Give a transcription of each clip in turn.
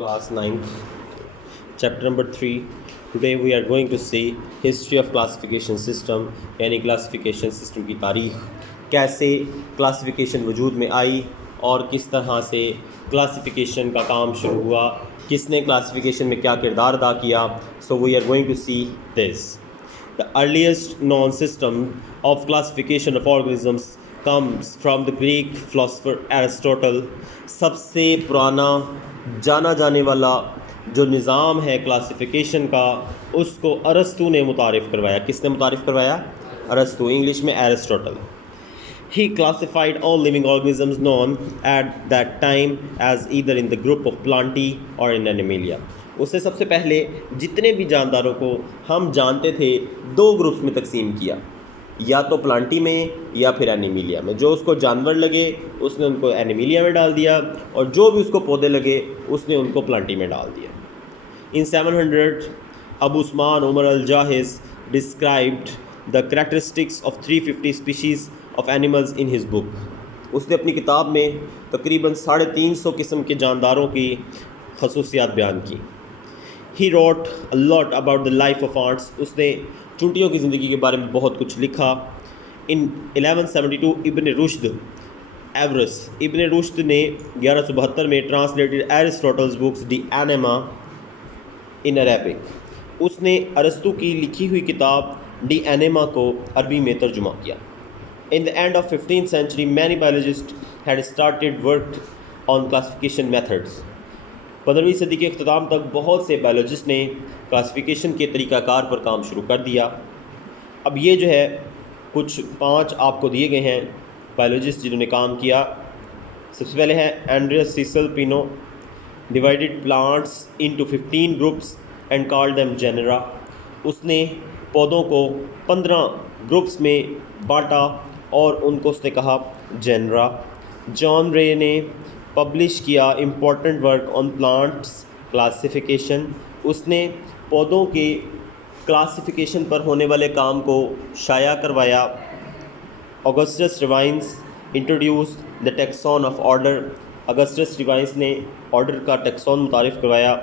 Class 9th, chapter number 3. Today we are going to see history of classification system, यानी classification system की तारीख, कैसे classification वजूद में आई और किस तरह से classification का काम शुरू हुआ, किसने classification में क्या किरदार अदा किया. So we are going to see this. The earliest known system of classification of organisms comes from the Greek philosopher Aristotle. सबसे पुराना जाना जाने वाला जो निज़ाम है क्लासिफिकेशन का, उसको अरस्तु ने मुतारिफ़ करवाया. किसने मुतारिफ़ करवाया? अरस्तु, इंग्लिश में Aristotle. He classified all living organisms known at that time as either in the group of Plantae or in Animalia. उससे सबसे पहले जितने भी जानदारों को हम जानते थे दो ग्रुप्स में तकसीम किया, या तो प्लांटी में या फिर एनिमिलिया में. जो उसको जानवर लगे उसने उनको एनिमिलिया में डाल दिया, और जो भी उसको पौधे लगे उसने उनको प्लांटी में डाल दिया. In 700 Abu Usman Umar al Jahiz described the characteristics of 350 species of animals in his book. उसने अपनी किताब में तकरीबन 350 किस्म के जानदारों की खसूसियात बयान की. He wrote a lot about the life of arts. उसने चूंटियों की ज़िंदगी के बारे में बहुत कुछ लिखा. इन 1172 इब्न रुश्द एवरस, इब्न रुश्द ने 1172 में translated Aristotle's books De Anima in Arabic. उसने अरस्तु की लिखी हुई किताब डी एनिमा को अरबी में तर्जुमा किया. In the end of 15th century many biologists had started work on classification methods. 15वीं सदी के अख्ताम तक बहुत से बायोलॉजिस्ट ने क्लासिफिकेशन के तरीक़ाकार पर काम शुरू कर दिया. अब ये जो है कुछ 5 आपको दिए गए हैं बायोलॉजिस्ट जिन्होंने काम किया. सबसे पहले है Andreas Cesalpino. Divided plants into 15 groups and called them genera. उसने पौधों को 15 ग्रुप्स में बांटा और उनको उसने कहा जेनरा. जॉन रे ने पब्लिश किया important work on plants classification. उसने पौधों के क्लासिफिकेशन पर होने वाले काम को शाया करवाया. Augustus Rivinus introduce the taxon of order. Augustus Rivinus ने ऑर्डर का टेक्सॉन मुतारिफ़ करवाया.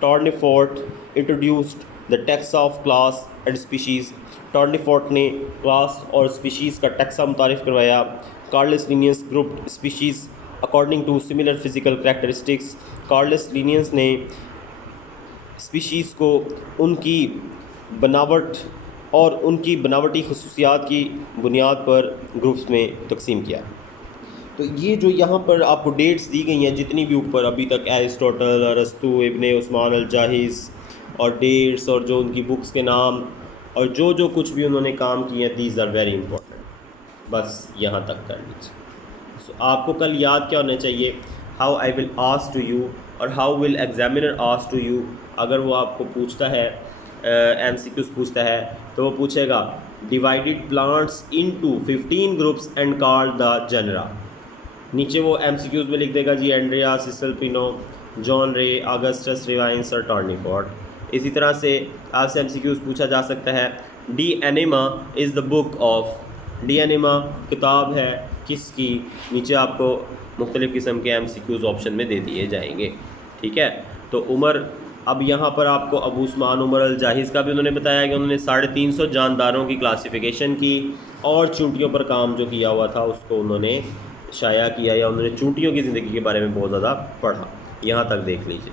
Tournefort introduced the taxa of class and species. Tournefort ने क्लास और स्पीशीज़ का टेक्सा मुतारिफ़ करवाया. Carolus Linnaeus grouped species according to similar physical characteristics. Carolus Linnaeus ने स्पीशीज़ को उनकी बनावट और उनकी बनावटी खसूसियात की बुनियाद पर ग्रुप्स में तकसीम किया. तो ये जो यहाँ पर आपको डेट्स दी गई हैं जितनी भी ऊपर अभी तक, एरिस्टोटल, अरस्तु, इब्ने उस्मान अल जाहिज, और डेट्स और जो उनकी बुक्स के नाम और जो कुछ भी उन्होंने काम किए हैं, दीज आर वेरी इंपॉर्टेंट. बस यहाँ तक कर लीजिए. सो आपको कल याद क्या होना चाहिए? How I will ask to you और how will examiner ask to you. अगर वो आपको पूछता है MCQs पूछता है तो वो पूछेगा divided plants into 15 groups and called the genera. नीचे वो MCQs में लिख देगा जी Andrea Cesalpino, John Ray, Augustus Rivinus और टॉर्नीफोर्ट. इसी तरह से आपसे MCQs पूछा जा सकता है De Anima is the book of. De Anima किताब है किसकी? नीचे आपको मुख्तलिफ़ किस्म के MCQs ऑप्शन में दे दिए जाएंगे. ठीक है. तो उमर, अब यहाँ पर आपको अबू उस्मान उमर अल जाहिज का भी उन्होंने बताया कि उन्होंने 350 जानदारों की क्लासिफिकेशन की और चूंटियों पर काम जो किया हुआ था उसको उन्होंने शाया किया, या उन्होंने चूंटियों की ज़िंदगी के बारे में बहुत ज़्यादा पढ़ा. यहाँ तक देख लीजिए.